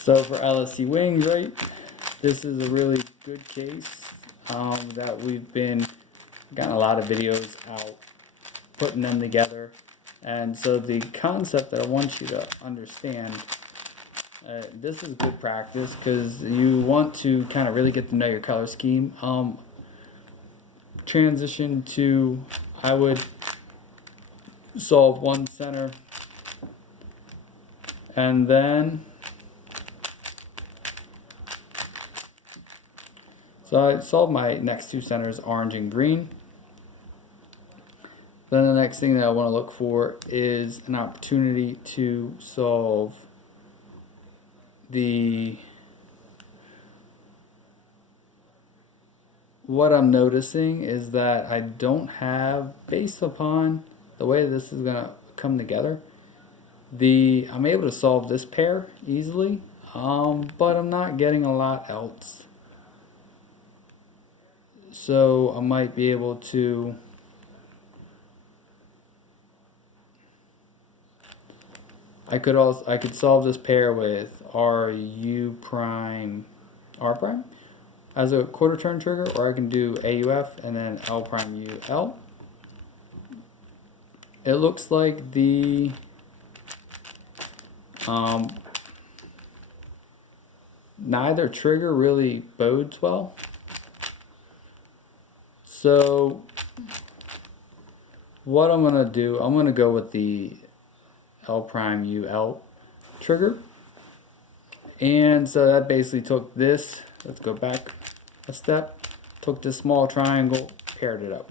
So for LSEwings, right, this is a really good case that we've been got a lot of videos out putting them together. And so the concept that I want you to understand, this is good practice because you want to kind of really get to know your color scheme. Transition to, I would solve one center and then so I solved my next two centers, orange and green. Then the next thing that I want to look for is an opportunity to solve what I'm noticing is that I don't have, based upon the way this is going to come together, I'm able to solve this pair easily, but I'm not getting a lot else. So I might be able to I could solve this pair with RU prime R prime as a quarter turn trigger, or I can do AUF and then L prime UL. It looks like the neither trigger really bodes well. So what I'm gonna do, I'm gonna go with the L prime UL trigger. And so that basically took this, let's go back a step, took this small triangle, paired it up.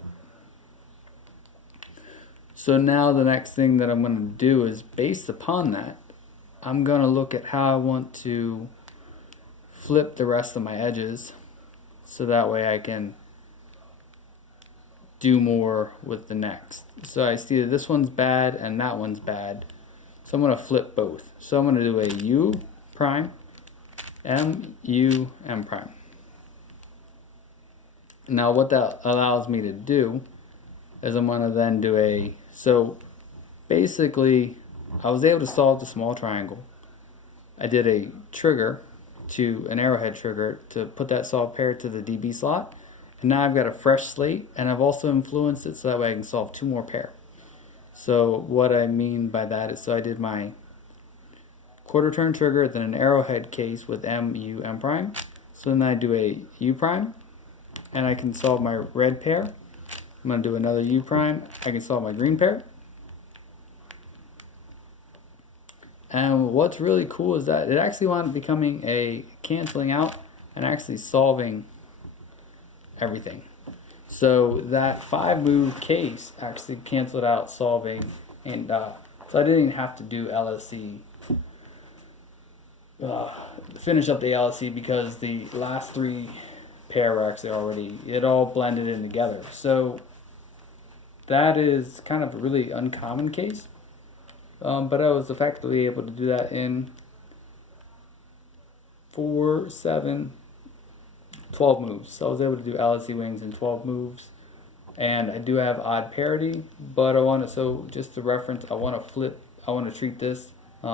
So now the next thing that I'm going to do is, based upon that, I'm going to look at how I want to flip the rest of my edges so that way I can do more with the next. So I see that this one's bad and that one's bad. So I'm going to flip both. So I'm going to do a U prime, M, U, M prime. Now what that allows me to do is I'm going to then do so basically I was able to solve the small triangle. I did a trigger to an arrowhead trigger to put that solved pair to the DB slot. And now I've got a fresh slate, and I've also influenced it so that way I can solve two more pair. So what I mean by that is, so I did my quarter turn trigger, then an arrowhead case with M, U, M prime. So then I do a U prime, and I can solve my red pair. I'm going to do another U prime. I can solve my green pair. And what's really cool is that it actually wound up becoming a canceling out and actually solving everything. So that 5-move case actually canceled out solving, and so I didn't even have to do LSE, finish up the LSE, because the last three pair were actually it all blended in together. So that is kind of a really uncommon case, but I was effectively able to do that in 4, 7, 12 moves. So I was able to do LSEwings in 12 moves, and I do have odd parity, but I want to, so just to reference, I want to treat this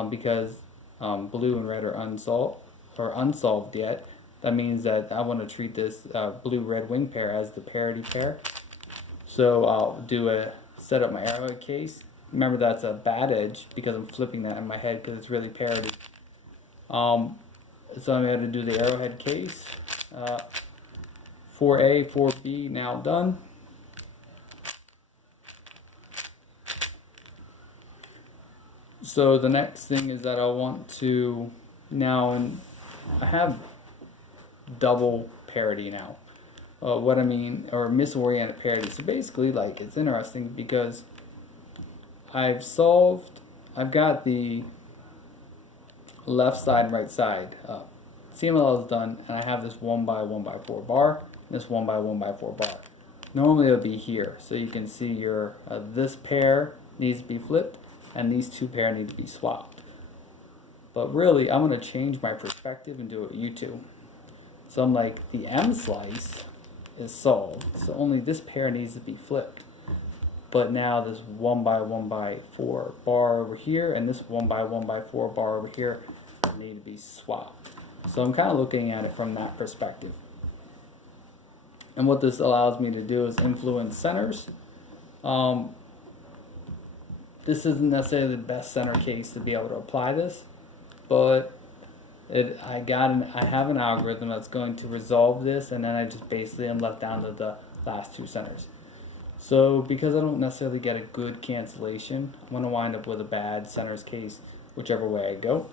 because blue and red are unsolved yet. That means that I want to treat this blue-red wing pair as the parity pair. So I'll set up my arrowhead case. Remember, that's a bad edge because I'm flipping that in my head because it's really parity. So I'm going to do the arrowhead case. 4A, 4B now done. So the next thing is that I want to now, and I have double parity now. What I mean, or misoriented parity. So basically, like, it's interesting because I've got the left side and right side. CMLL is done, and I have this 1x1x4 bar, and this 1x1x4 bar. Normally it would be here, so you can see this pair needs to be flipped, and these two pair need to be swapped. But really, I'm going to change my perspective and do a U2. So I'm like, the M slice is solved, so only this pair needs to be flipped. But now this 1x1x4 bar over here and this 1x1x4 bar over here need to be swapped. So I'm kind of looking at it from that perspective. And what this allows me to do is influence centers. This isn't necessarily the best center case to be able to apply this, but I have an algorithm that's going to resolve this, and then I just basically am left down to the last two centers. So because I don't necessarily get a good cancellation, I'm going to wind up with a bad centers case whichever way I go.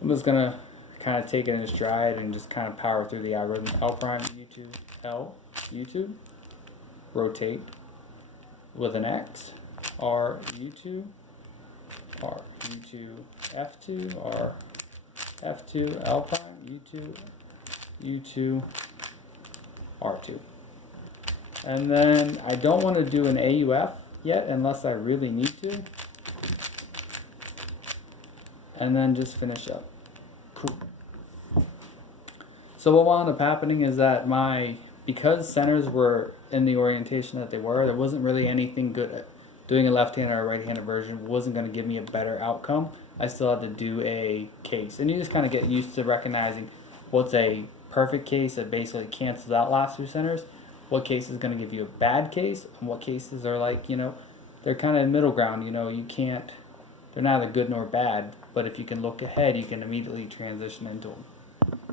I'm just going to kind of take it in stride and just kind of power through the algorithm. L prime, U2, L, U2, rotate with an X, R, U2, R, U2, F2, R, F2, L prime, U2, U2, R2. And then I don't want to do an AUF yet unless I really need to. And then just finish up. Cool. So what wound up happening is that because centers were in the orientation that they were, there wasn't really anything good at doing a left-handed or a right-handed version wasn't going to give me a better outcome. I still had to do a case. And you just kind of get used to recognizing what's a perfect case that basically cancels out last two centers, what case is going to give you a bad case, and what cases are like, they're kind of middle ground. They're neither good nor bad, but if you can look ahead, you can immediately transition into them.